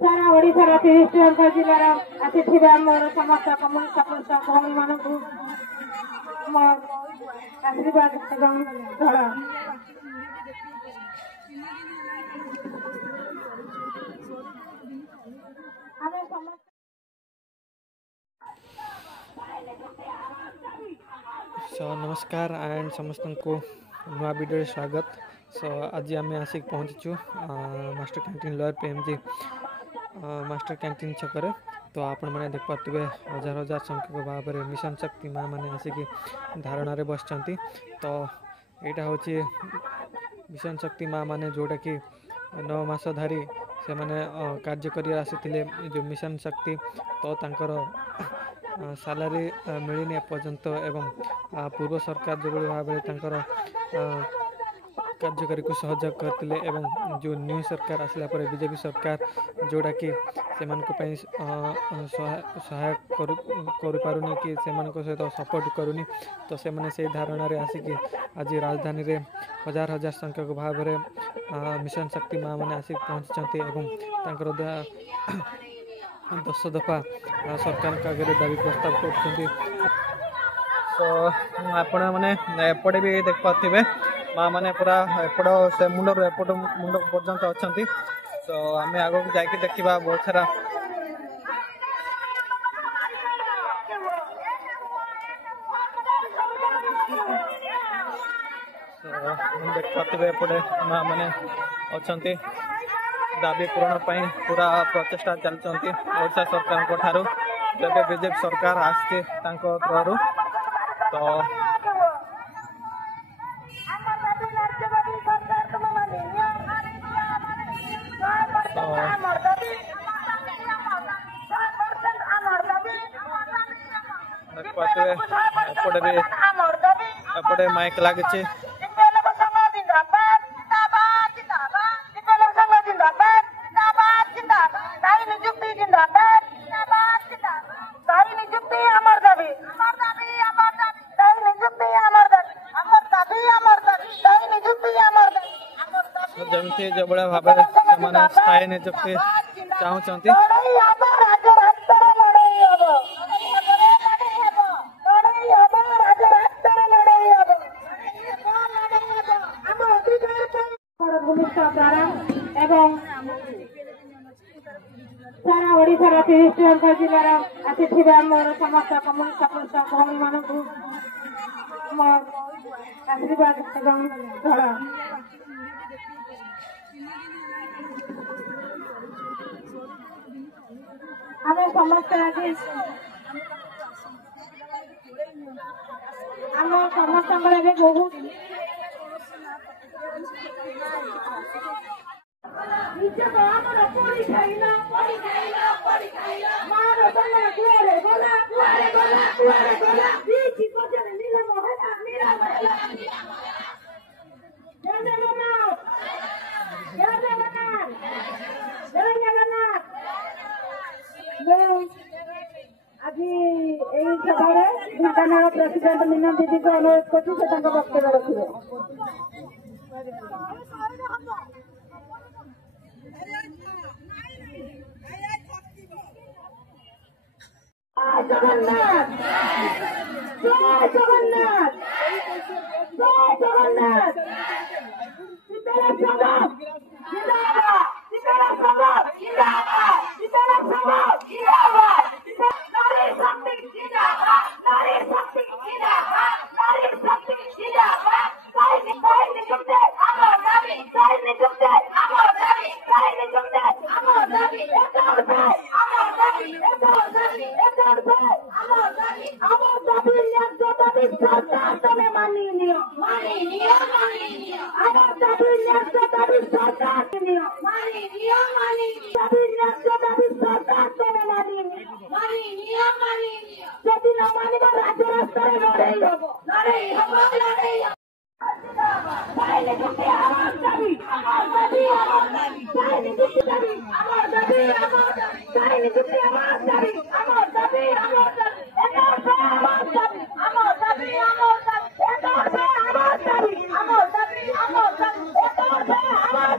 सारा ओडिशार 30 टी जिलार आसिथिबा मोर समस्त कम्युनिस्ट भौणी मानकु मोर आशीर्वाद एवं धड़ा नमस्कार एंड समस्त को नुआ वीडियो स्वागत। आज आम आसिक पहुँचीचु master canteen lower PMG master canteen छकरे। तो आपण मैंने देख पारे हजार हजार संख्यक भाव में मिशन शक्ति माँ मैंने आसिक धारणा बस। तो यहाँ हूँ मिशन शक्ति माँ मैंने जोटा कि 9 मास धारी से मैंने कार्य कर आसी जो मिशन शक्ति तो तांकर सालारी मिलनी एपर्यंत एवं पूर्व सरकार जो भाव में कार्यकारी को सहयोग करते एवं जो न्यू सरकार आसला पर बीजेपी सरकार जोड़ा कि से सहायक करुनी कि सहित सपोर्ट करूनी। तो से मैंने से धारणा आसिक आज राजधानी रे हजार हजार संख्यक भाव में मिशन शक्ति माँ मैंने आसिक पहुँची एवं 10 दफा सरकार के आगे दाबी प्रस्ताव कर। तो आपण मैंने एपटे भी देख पारे माँ मैंने पूरा एपट से मुंड एपट मुंड पर्यंत अच्छा। तो आम आग को जाकि देखा बहुत सारा देख पारे एपटे माँ मैंने अच्छा दाबी पूरण पर पूरा प्रचेषा चलती ओडिशा सरकार ठारू जब बीजेपी सरकार आसती थ्रू। तो एपटे माइक लगी जमती जो बड़ा भाव में स्थायी नियुक्ति चाहते। सारा ओडिशार 30 टी जिलार आसिथिबा मोर समस्त कम्युनिस्ट भौणी मानकु मोर आशीर्वाद एवं धड़ा आम समस्त आज आम समस्त बहुत आज यही सभा ढेंकानाल प्रेसिडेंट मीना दीदी को अनुरोध कर वक्तव्य रखिए। जगन्नाथ जय जगन्नाथ जय जगन्नाथ দাবি ন্যায্য দাবি সরকার মানি নিও মানি দাবি ন্যায্য দাবি সরকার তুমি মানি নিও মানি যদি না মানিব রাজ্য রাস্তায় লড়াই হব লড়াই হব লড়াই হব বাইরে যেতে আমার দাবি আমার দাবি আমার দাবি বাইরে যেতে দাবি আমার দাবি আমার দাবি বাইরে যেতে আমার দাবি আমার দাবি আমার দাবি আমার দাবি আমার দাবি আমার দাবি আমার দাবি আমার দাবি আমার দাবি আমার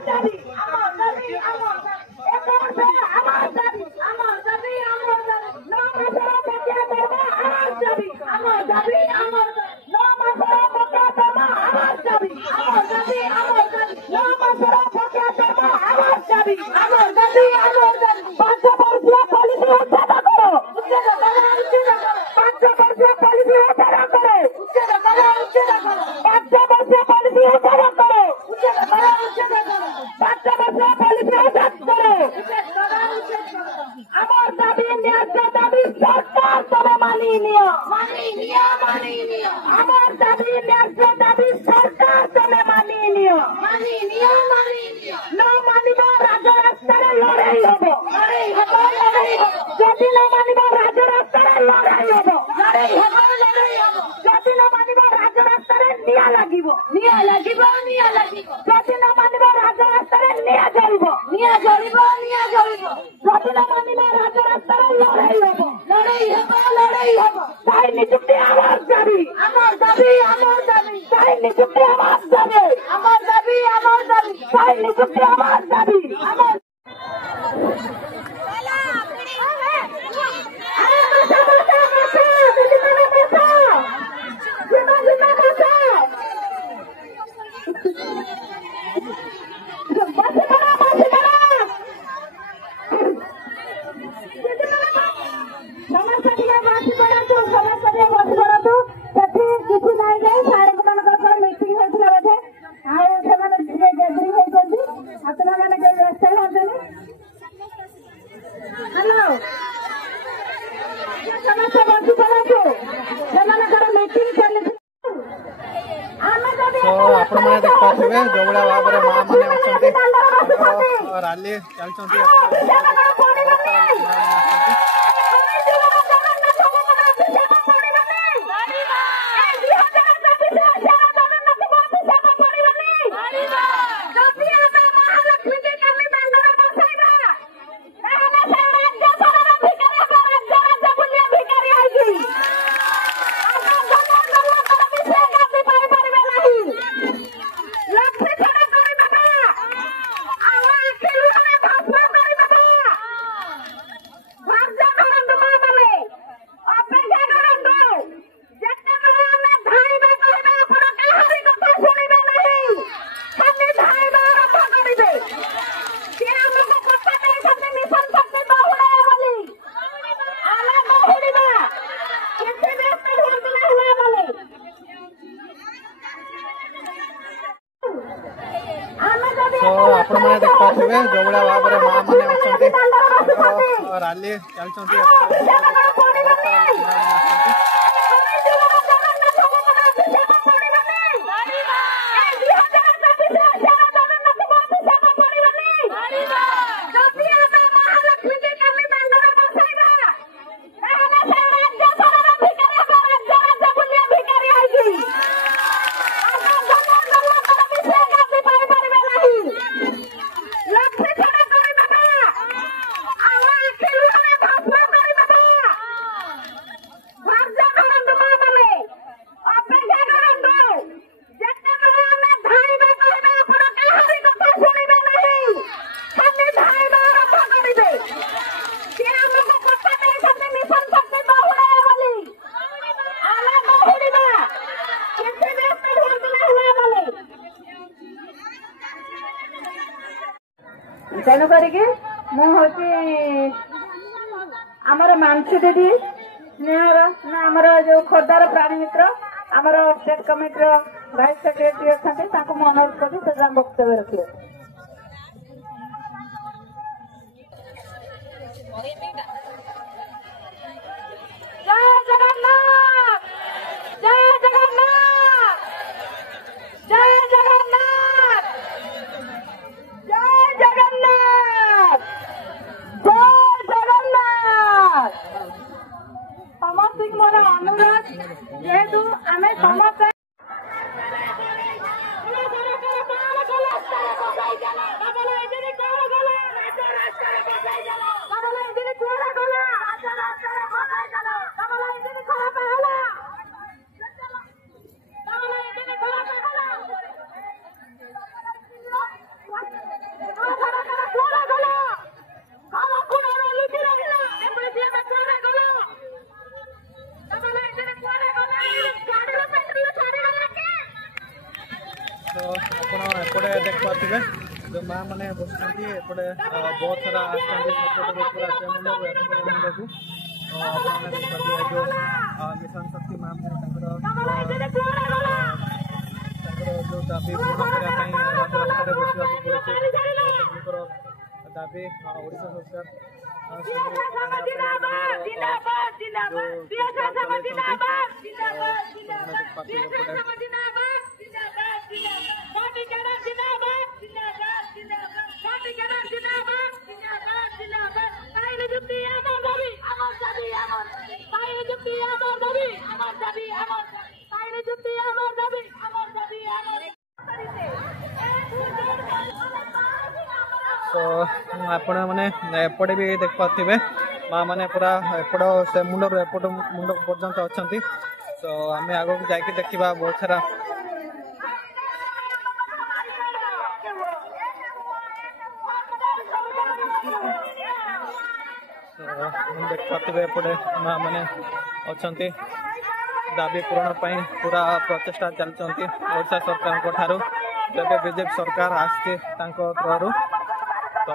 দাবি আমার দাবি আমার দাবি আমার দাবি আমার দাবি আমার দাবি নমাসের পক্ষে দেব আমার দাবি আমার দাবি আমার নমাসের পক্ষে দেব আমার দাবি আমার দাবি আমার নমাসের পক্ষে দেব আমার দাবি আমার দাবি আমার পাঁচবর্ষীয় পলিসি উচ্ছেদ করো উচ্ছেদ করো পাঁচবর্ষীয় পলিসি উচ্ছেদ করো উচ্ছেদ করো উচ্ছেদ করো পাঁচবর্ষীয় পলিসি উচ্ছেদ করো উচ্ছেদ করো উচ্ছেদ করো পাঁচবর্ষীয় পলিসি উচ্ছেদ করো উচ্ছেদ করো উচ্ছেদ করো আমার দাবি ন্যায্য দাবি সরকার তুমি মানি নিও আমার দাবি ন্যায্য দাবি সরকার তুমি মানি নিও না মানিব রাজ্য রাস্তায় লড়াই হব যদি না মানিব রাজ্য রাস্তায় লড়াই হব যদি না মানিব রাজ্য রাস্তায় নিয়া লাগিব যদি না মানিব রাজ্য রাস্তায় নিয়া জ্বলিব যদি না মানিব রাজ্য রাস্তায় লড়াই হব তাই নিযুক্তি আমার দাবি তাই নিযুক্তি আমার দাবি তাই নিযুক্তি আমার দাবি আমার आपण मैंने देखा जो भाई भाव में माँ मैंने राली चलती आपण मैंने देखा जो भाई भाव में माँ मैंने राली चलती तेणु करके आमर मानसी दीदी स्नेहर ना आमर जो खोर्धार प्राणी मित्र आमर स्टेट कमिटी भाइस सेक्रेटरी अच्छा अनुरोध कर वक्तव्य रखिए। जय जगन्नाथ, जय जगन्नाथ, जय जगन्नाथ। ଆପଣ ଏପଟେ ଦେଖିପାରୁଥିବେ जो माँ मैंने बसुँच एपटे बहुत सारा मिशन शक्ति माँ मैंने जो दाबी पूर्ण करने राजरास्तार बसवा पड़े दाबी ओडिशा सरकार तो आपण मैंने एपटे भी देख पारे माँ मैंने पूरा एपट से मुंड एपट मुंड पर्यंत अच्छा तो आम आग को जाकि देखा बहुत सारा देख पारे एपटे माँ मैंने अच्छा दाबी पूरण पूरा प्रचेषा चलती ओडिशा सरकार ठारू जब बीजेपी सरकार आसती थ्रू तो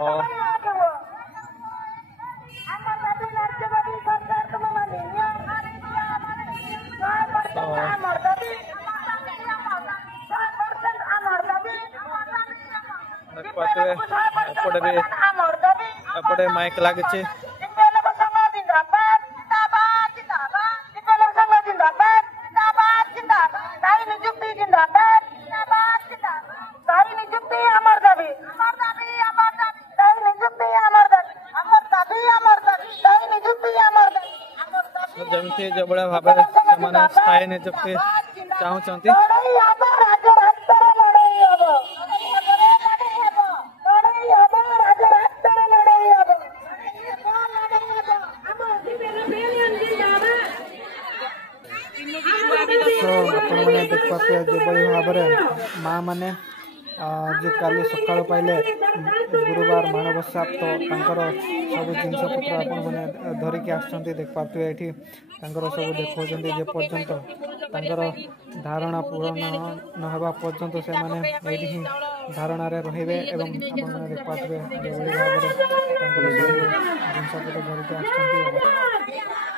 एपटे माइक लगे जमती जो भाई भाव स्थायी निजुक्ति चाहते देख पाते जो भाव में माँ मैंने जो काली सका पाइले गुरुवार माणबसा तो सब जिनस पत्र आपण मैंने धरिकी आसुँच देख पारे ये सब देखा जे पर्यंत धारणा पूरण नहबा पर्यंत से माने ही धारणा रे रे देख पारे जो भाव में जिनस पत्र धरिकी आसुँच।